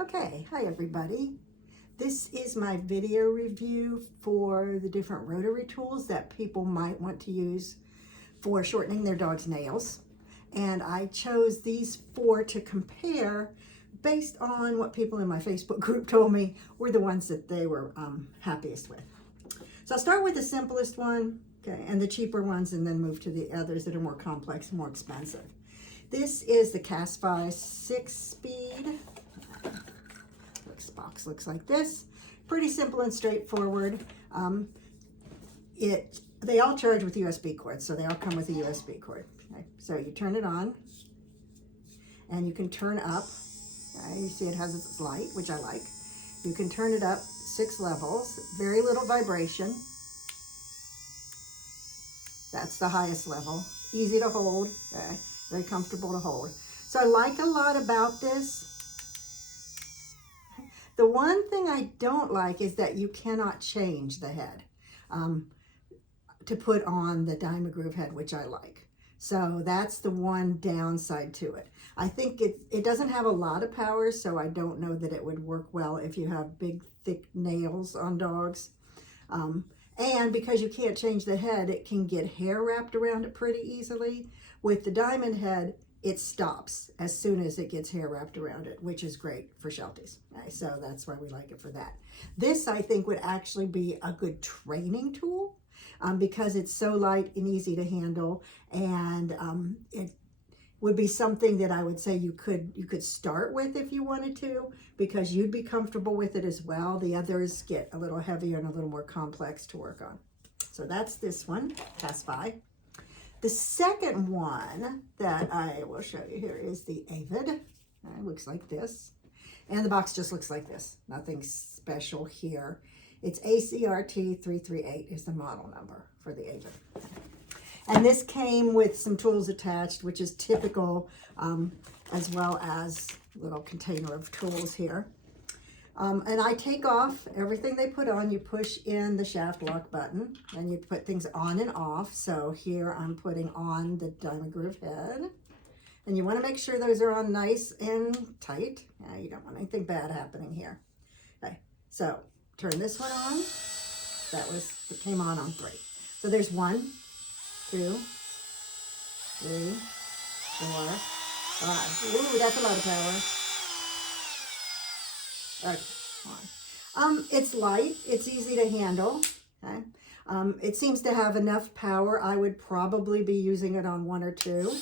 Okay, hi everybody. This is my video review for the different rotary tools that people might want to use for shortening their dog's nails. And I chose these four to compare based on what people in my Facebook group told me were the ones that they were happiest with. So I'll start with the simplest one, okay, and the cheaper ones, and then move to the others that are more complex, more expensive. This is the Casfuy 6-speed. This box looks like this. Pretty simple and straightforward. They all charge with USB cords, so they all come with a USB cord. Okay? So you turn it on, and you can turn up. Okay? You see it has its light, which I like. You can turn it up 6 levels, very little vibration. That's the highest level. Easy to hold, okay? Very comfortable to hold. So I like a lot about this. The one thing I don't like is that you cannot change the head to put on the diamond groove head, which I like. So that's the one downside to it. I think it doesn't have a lot of power, so I don't know that it would work well if you have big, thick nails on dogs. And because you can't change the head, it can get hair wrapped around it pretty easily. With the diamond head, it stops as soon as it gets hair wrapped around it, which is great for Shelties. Okay, so that's why we like it for that. This, I think, would actually be a good training tool because it's so light and easy to handle, and it would be something that I would say you could start with if you wanted to, because you'd be comfortable with it as well. The others get a little heavier and a little more complex to work on. So that's this one, Casfuy. The second one that I will show you here is the Avid. It looks like this. And the box just looks like this. Nothing special here. It's ACRT338 is the model number for the Avid. And this came with some tools attached, which is typical, as well as a little container of tools here. And I take off everything they put on. You push in the shaft lock button, and you put things on and off. So here I'm putting on the diamond groove head. And you want to make sure those are on nice and tight. You don't want anything bad happening here. Okay, so turn this one on. It came on 3. So there's 1, 2, 3, 4, 5. Ooh, that's a lot of power. Okay, it's light, it's easy to handle. Okay, it seems to have enough power. I would probably be using it on 1 or 2.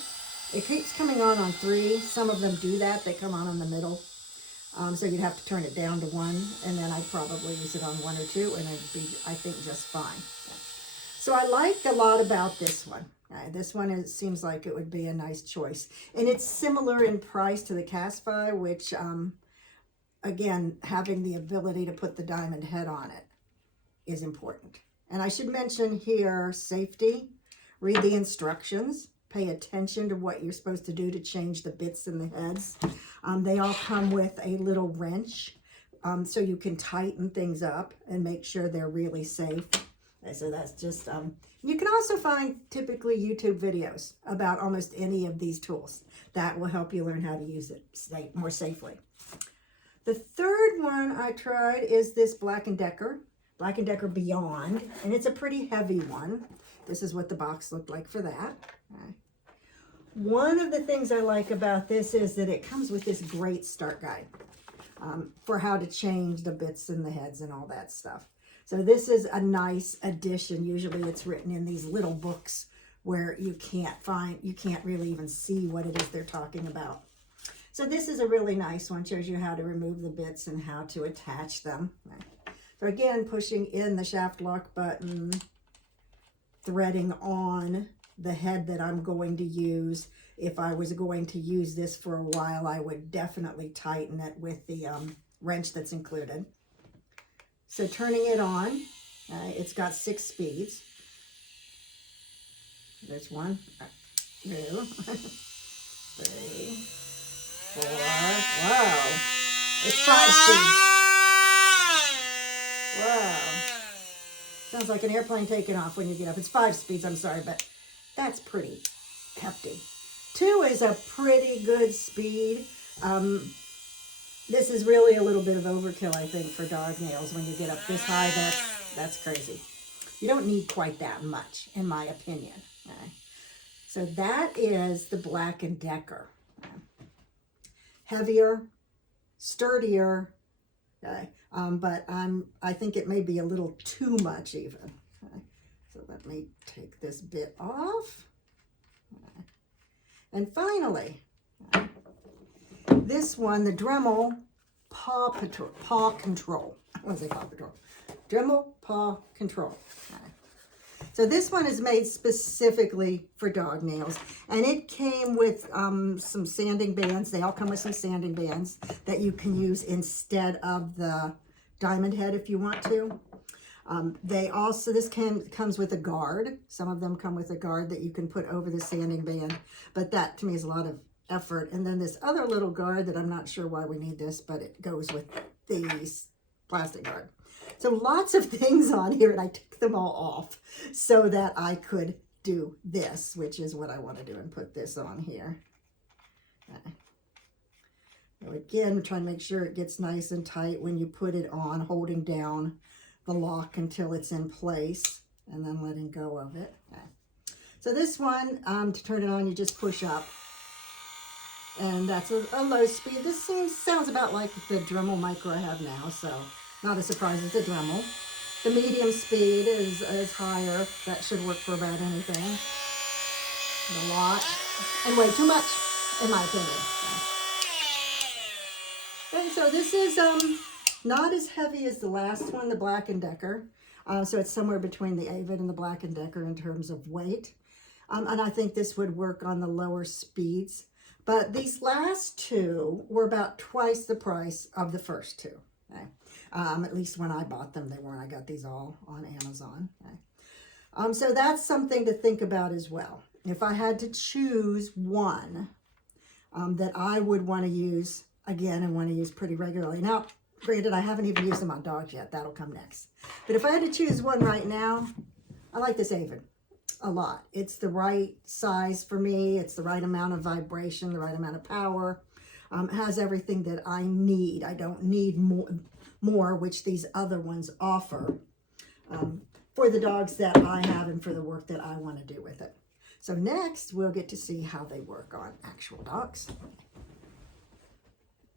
It keeps coming on 3. Some of them do that. They come on in the middle. So you'd have to turn it down to 1, and then I'd probably use it on 1 or 2, and it'd be, I think, just fine. Okay. So I like a lot about this one. This one, it seems like it would be a nice choice. And it's similar in price to the Casfuy, which, again, having the ability to put the diamond head on it is important. And I should mention here, safety. Read the instructions. Pay attention to what you're supposed to do to change the bits in the heads. They all come with a little wrench, so you can tighten things up and make sure they're really safe. Okay, so that's just, you can also find typically YouTube videos about almost any of these tools. That will help you learn how to use it more safely. The third one I tried is this Black & Decker Beyond, and it's a pretty heavy one. This is what the box looked like for that. Okay. One of the things I like about this is that it comes with this great start guide for how to change the bits in the heads and all that stuff. So this is a nice addition. Usually it's written in these little books where you can't really even see what it is they're talking about. So this is a really nice one. Shows you how to remove the bits and how to attach them. So again, pushing in the shaft lock button, threading on the head that I'm going to use. If I was going to use this for a while, I would definitely tighten it with the wrench that's included. So turning it on, it's got 6 speeds. There's 1, 2, 3, 4. Wow, it's 5 speeds. Wow, sounds like an airplane taking off when you get up. It's 5 speeds, I'm sorry, but that's pretty hefty. 2 is a pretty good speed. This is really a little bit of overkill, I think, for dog nails. When you get up this high, that's crazy. You don't need quite that much, in my opinion. Okay. So that is the Black & Decker. Okay. Heavier, sturdier, okay. But I think it may be a little too much even. Okay. So let me take this bit off. Okay. And finally, okay, this one, the Dremel Paw Control. I want to say Paw Patrol. Dremel Paw Control. Okay. So this one is made specifically for dog nails, and it came with some sanding bands. They all come with some sanding bands that you can use instead of the diamond head if you want to. This comes with a guard. Some of them come with a guard that you can put over the sanding band, but that to me is a lot of effort. And then this other little guard that I'm not sure why we need this, but it goes with the plastic guard. So lots of things on here, and I took them all off so that I could do this, which is what I want to do, and put this on here. Okay. So again, trying to make sure it gets nice and tight when you put it on, holding down the lock until it's in place, and then letting go of it. Okay. So this one, to turn it on, you just push up, and that's a low speed. This sounds about like the Dremel Micro I have now, so not a surprise, it's a Dremel. The medium speed is higher. That should work for about anything. And a lot, and way too much, in my opinion. And so this is not as heavy as the last one, the Black & Decker. So it's somewhere between the Avid and the Black & Decker in terms of weight. And I think this would work on the lower speeds. But these last two were about twice the price of the first two. Okay. At least when I bought them, they weren't. I got these all on Amazon. Okay. So that's something to think about as well. If I had to choose one that I would want to use again and want to use pretty regularly. Now, granted, I haven't even used them on dogs yet. That'll come next. But if I had to choose one right now, I like this Avid a lot. It's the right size for me. It's the right amount of vibration, the right amount of power. Has everything that I need. I don't need more, which these other ones offer for the dogs that I have and for the work that I want to do with it. So next, we'll get to see how they work on actual dogs.